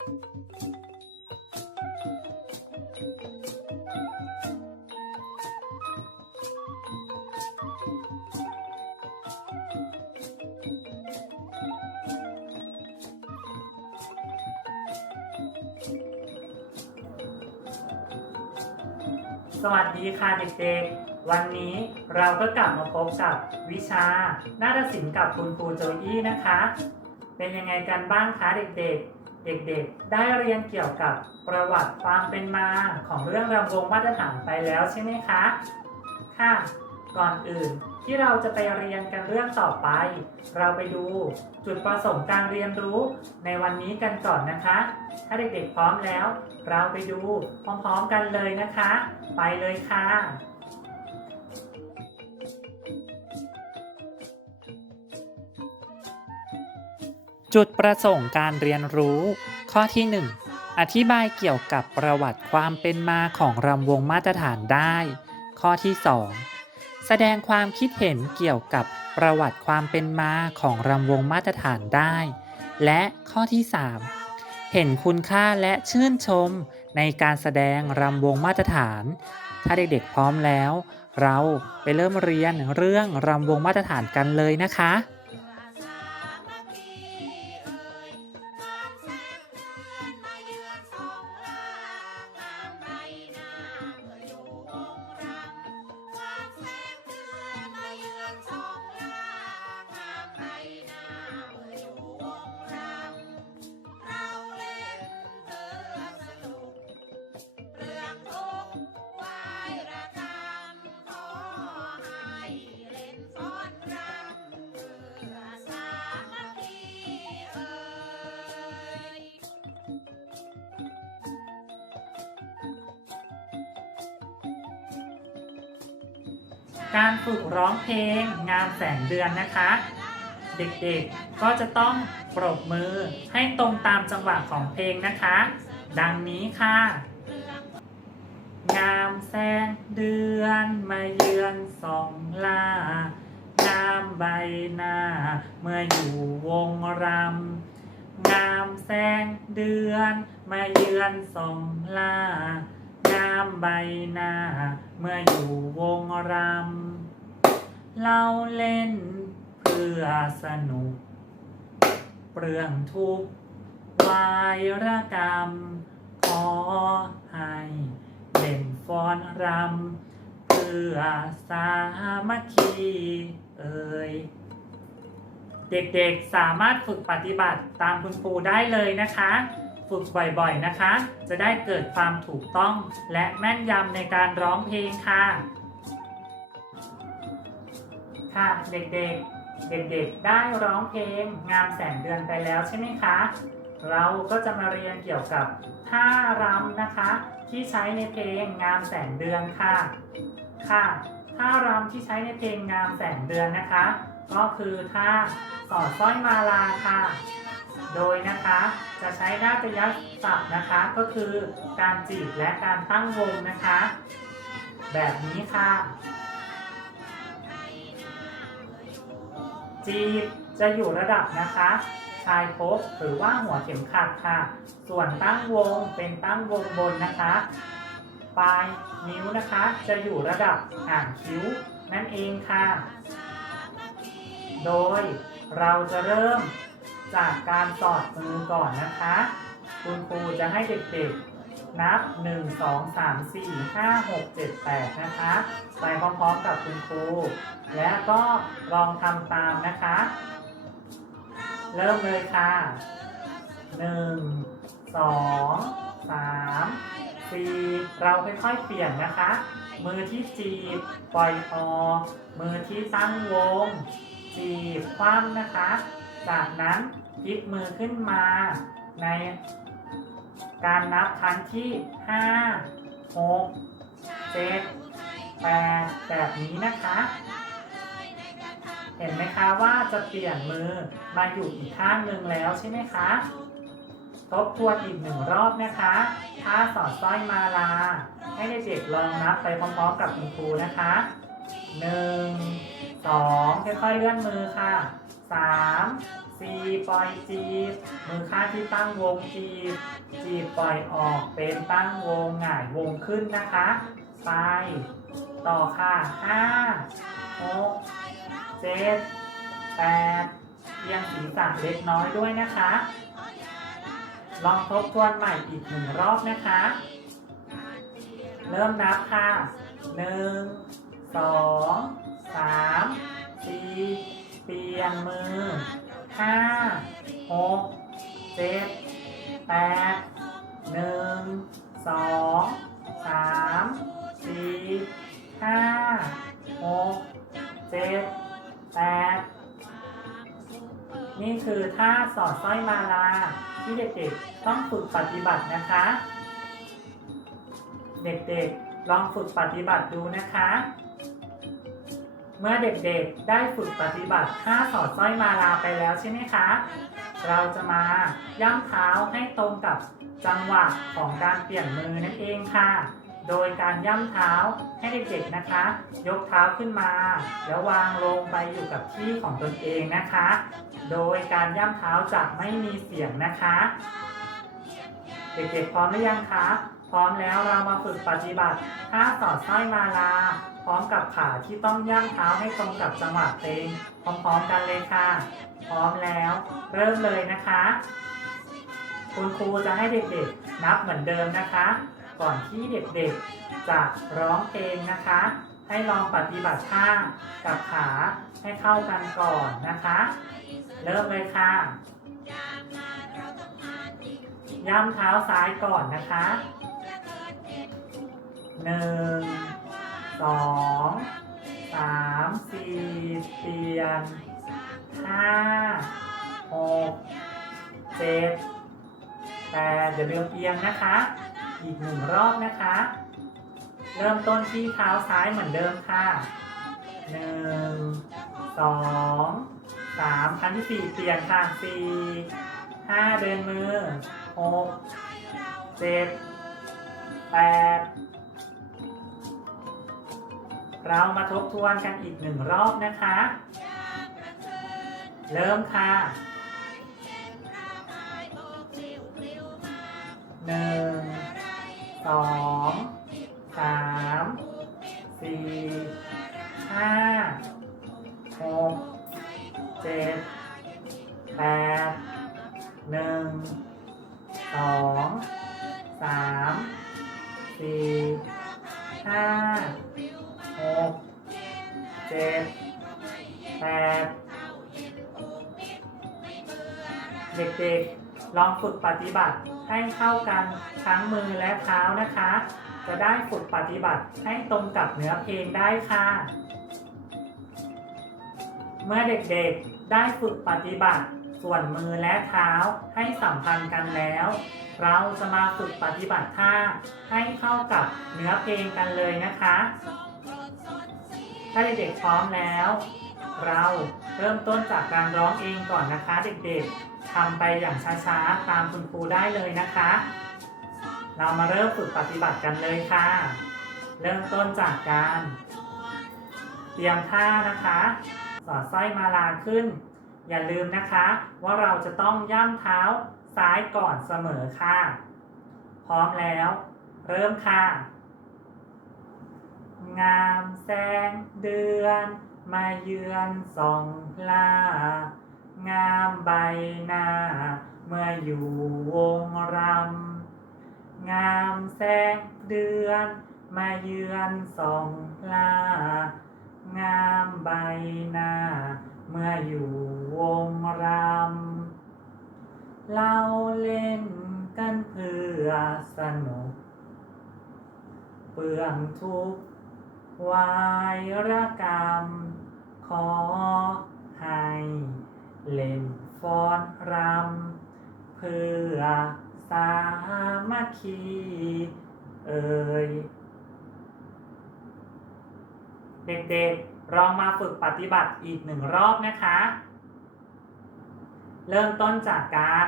สวัสดีค่ะเด็กๆ วันนี้เราก็กลับมาพบกับวิชานาฏศิลป์กับคุณครูโจอี้นะคะ เป็นยังไงกันบ้างคะเด็กๆ เด็กๆ ได้เรียนเกี่ยวกับประวัติความเป็นมาของเรื่องรำวงมาตรฐานไปแล้วใช่ไหมคะ ค่ะ ก่อนอื่นที่เราจะไปเรียนกันเรื่องต่อไป เราไปดูจุดประสงค์การเรียนรู้ในวันนี้กันก่อนนะคะ ถ้าเด็กๆพร้อมแล้ว เราไปดูพร้อมๆกันเลยนะคะ ไปเลยค่ะ จุดประสงค์การเรียนรู้ ข้อที่ 1 อธิบายเกี่ยวกับประวัติความเป็นมาของรำวงมาตรฐานได้ ข้อที่ 2 แสดงความคิดเห็นเกี่ยวกับประวัติความเป็นมาของรำวงมาตรฐานได้ และข้อที่ 3 เห็นคุณค่าและชื่นชมในการแสดงรำวงมาตรฐาน ถ้าเด็กๆพร้อมแล้ว เราไปเริ่มเรียนเรื่องรำวงมาตรฐานกันเลยนะคะ การฝึกร้องเพลงงานแสงเดือนนะคะ เด็กๆก็จะต้องปรบมือให้ตรงตามจังหวะของเพลงนะคะ ดังนี้ค่ะ งามแสงเดือนมาเยือนสองลางามใบหน้า เมื่ออยู่วงรำงามแสงเดือนมาเยือนสองลา งามใบหน้า เมื่ออยู่วงรำเราเล่นเพื่อสนุก เปลืองทุกวายรกรรม ขอให้เล่นฟ้อนรำ เพื่อสามัคคีเอ่ยเด็กๆสามารถฝึกปฏิบัติตามคุณครูได้เลยนะคะ ฝึกบ่อยๆนะคะ จะได้เกิดความถูกต้องและแม่นยำในการร้องเพลงค่ะ ค่ะเด็กๆ เด็กๆ ได้ร้องเพลงงามแสงเดือนไปแล้วใช่ไหมคะ เราก็จะมาเรียนเกี่ยวกับท่ารำนะคะ ที่ใช้ในเพลงงามแสงเดือนค่ะ ค่ะท่ารำที่ใช้ในเพลงงามแสงเดือนนะคะ ก็คือท่าสอดสร้อยมาลาค่ะ โดยนะคะจะใช้นาฏยศัพท์นะคะ ก็คือการจีบและการตั้งวงนะคะ แบบนี้ค่ะ จีบจะอยู่ระดับนะคะชายโพกหรือว่าหัวเข็มขัดค่ะ ส่วนตั้งวงเป็นตั้งวงบนนะคะ ปลายนิ้วนะคะ จะอยู่ระดับอ่างคิ้วนั่นเองค่ะ โดยเราจะเริ่ม จากการสอดมือก่อนนะคะ คุณครูจะให้เด็กๆ นับ 1 2 3 4 5 6 7 8 นะคะ ไปพร้อมๆกับคุณครู และก็ลองทำตามนะคะ เริ่มเลยค่ะ 1 2 3 4 เราค่อยๆ เปลี่ยนนะคะ มือที่จีบ ปล่อยออกมือที่ตั้งวง จีบคว่ำนะคะ จากนั้น พลิกมือขึ้นมา ในการนับครั้งที่5 6 7 8แบบนี้นะคะ เห็นไหมคะว่าจะเปลี่ยนมือมาอยู่อีกข้างหนึ่งแล้วใช่ไหมคะ ทบทวนอีกหนึ่งรอบนะคะท่าสอดสร้อยมาลา ให้เด็กๆลองนับไปพร้อมๆกับคุณครูนะคะหนึ่งสองค่อยๆเลื่อนมือค่ะ สามสจีปล่อยจีบ มือข้างที่ตั้งวงจีบ จีบปล่อยออกเป็นตั้งวงหงายวงขึ้นนะคะ ไป ต่อค่ะห้าหกเจ็ดแปดเอียงศีรษะเล็กน้อยด้วยนะคะ ลองทบทวนใหม่อีกหนึ่งรอบนะคะ เริ่มนับค่ะหนึ่งสองสามสี่ ปลี่ยนมือห้าหกเจ็ดแปดหนึ่งสองสามสี่ห้าหกเจ็ดแปดนี่คือท่าสอดสร้อยมาลาที่เด็กๆต้องฝึกปฏิบัตินะคะ เด็กๆลองฝึกปฏิบัติดูนะคะ เมื่อเด็กๆ ได้ฝึกปฏิบัติท่าสอดสร้อยมาลาไปแล้วใช่ไหมคะ เราจะมาย่ำเท้าให้ตรงกับจังหวะของการเปลี่ยนมือนั่นเองค่ะ โดยการย่ำเท้าให้เด็กๆนะคะ ยกเท้าขึ้นมา แล้ววางลงไปอยู่กับที่ของตนเองนะคะ โดยการย่ำเท้าจะไม่มีเสียงนะคะ เด็กๆพร้อมหรือยังคะ พร้อมแล้วเรามาฝึกปฏิบัติท่าสอดสร้อยมาลาพร้อมกับขาที่ต้องย่ำเท้าให้ตรงกับจังหวะเพลงพร้อมๆกันเลยค่ะ พร้อมแล้ว เริ่มเลยนะคะ คุณครูจะให้เด็กๆ นับเหมือนเดิมนะคะ ก่อนที่เด็กๆ จะร้องเพลงนะคะ ให้ลองปฏิบัติท่ากับขาให้เข้ากันก่อนนะคะ เริ่มเลยค่ะย่ำเท้าซ้ายก่อนนะคะหนึ่ง สองสามสี่เปลี่ยนห้าหกเจ็ดแปดอย่าลืมเอียงนะคะ อีกหนึ่งรอบนะคะ เริ่มต้นที่เท้าซ้ายเหมือนเดิมค่ะหนึ่งสองสามครั้งที่สี่เปลี่ยนค่ะสี่ห้าเดินมือหกเจ็ดแปด เรามาทบทวนกันอีกหนึ่งรอบนะคะ เริ่มค่ะหนึ่งสองสามสี่ห้าหกเจ็ดแปดหนึ่งสองสามสี่ห้า หกเจ็ดแปดเด็กๆ ลองฝึกปฏิบัติให้เข้ากันทั้งมือและเท้านะคะ จะได้ฝึกปฏิบัติให้ตรงกับเนื้อเพลงได้ค่ะ เมื่อเด็กๆ ได้ฝึกปฏิบัติส่วนมือและเท้าให้สัมพันธ์กันแล้ว เราจะมาฝึกปฏิบัติท่าให้เข้ากับเนื้อเพลงกันเลยนะคะ ถ้าเด็กๆพร้อมแล้ว เราเริ่มต้นจากการร้องเองก่อนนะคะ เด็กๆทำไปอย่างช้าๆ ตามคุณครูได้เลยนะคะ เรามาเริ่มฝึกปฏิบัติกันเลยค่ะ เริ่มต้นจากการ เตรียมท่านะคะสอดสร้อยมาลาขึ้น อย่าลืมนะคะ ว่าเราจะต้องย่ำเท้าซ้ายก่อนเสมอค่ะ พร้อมแล้ว เริ่มค่ะ งามแสงเดือน มาเยือนส่องลางามใบหน้า เมื่ออยู่วงรำ งามแสงเดือน มาเยือนส่องลางามใบหน้า เมื่ออยู่วงรำ เราเล่นกันเพื่อสนุก เปลืองทุก วายรกรรม ขอให้เล่นฟ้อนรำ เพื่อสามัคคี เอ่ยเด็กๆลองมาฝึกปฏิบัติอีกหนึ่งรอบนะคะ เริ่มต้นจากการ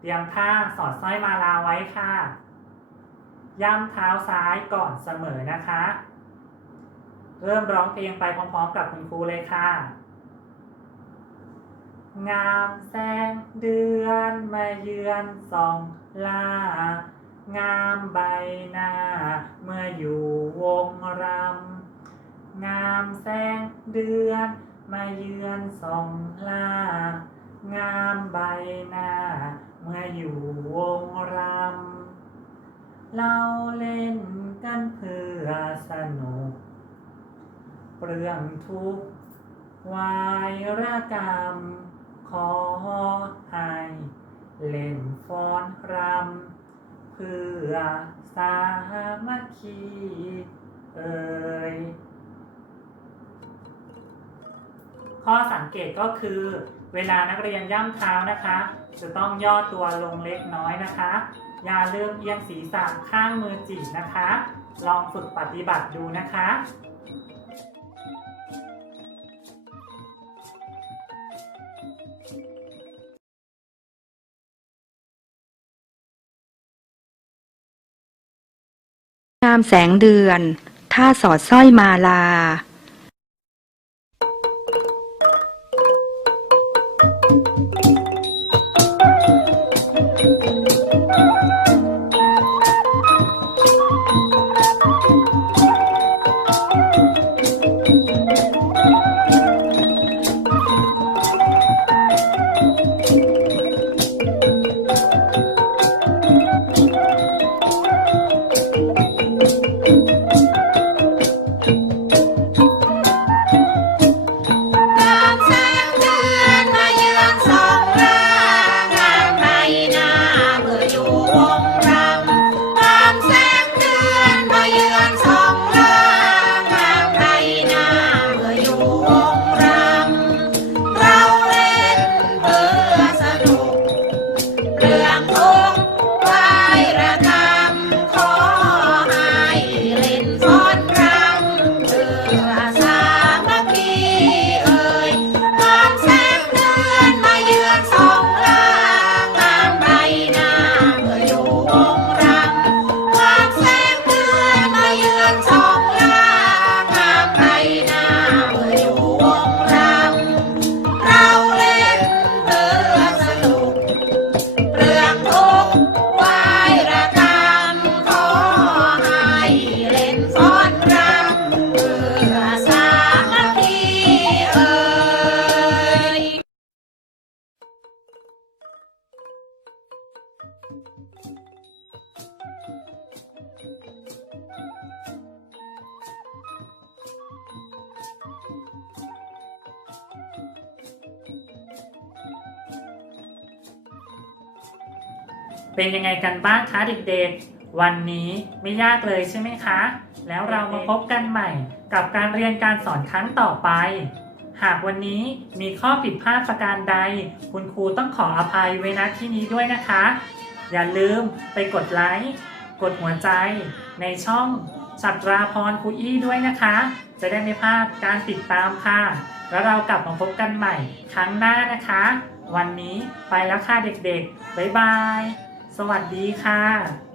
เตรียมท่าสอดสร้อยมาลาไว้ค่ะ ย่ำเท้าซ้ายก่อนเสมอนะคะ เริ่มร้องเพลงไปพร้อมๆ กับคุณครูเลยค่ะ งามแสงเดือนมาเยือนส่องลางามใบหน้า เมื่ออยู่วงรำ งามแสงเดือนมาเยือนส่องลางามใบหน้า เมื่ออยู่วงรำ เราเล่นกันเพื่อสนุก เปลืองทุกวายรกรรม ขอให้เล่นฟ้อนรำเพื่อสามัคคีเอ่ยข้อสังเกตก็คือเวลานักเรียนย่ำเท้านะคะ จะต้องย่อตัวลงเล็กน้อยนะคะ อย่าลืมเอียงศีรษะข้างมือจีบนะคะ ลองฝึกปฏิบัติดูนะคะามแสงเดือน ท่าสอดสร้อยมาลา เป็นยังไงกันบ้างคะเด็กๆ วันนี้ไม่ยากเลยใช่ไหมคะ แล้วเรามาพบกันใหม่ กับการเรียนการสอนครั้งต่อไป หากวันนี้มีข้อผิดพลาดประการใด คุณครูต้องขออภัยไว้ณที่นี้ด้วยนะคะ อย่าลืมไปกดไลค์กดหัวใจในช่องชัตราพรครูอี้ด้วยนะคะ จะได้ไม่พลาดการติดตามค่ะ แล้วเรากลับมาพบกันใหม่ครั้งหน้านะคะ วันนี้ไปแล้วค่ะเด็กๆ บ๊ายบาย สวัสดีค่ะ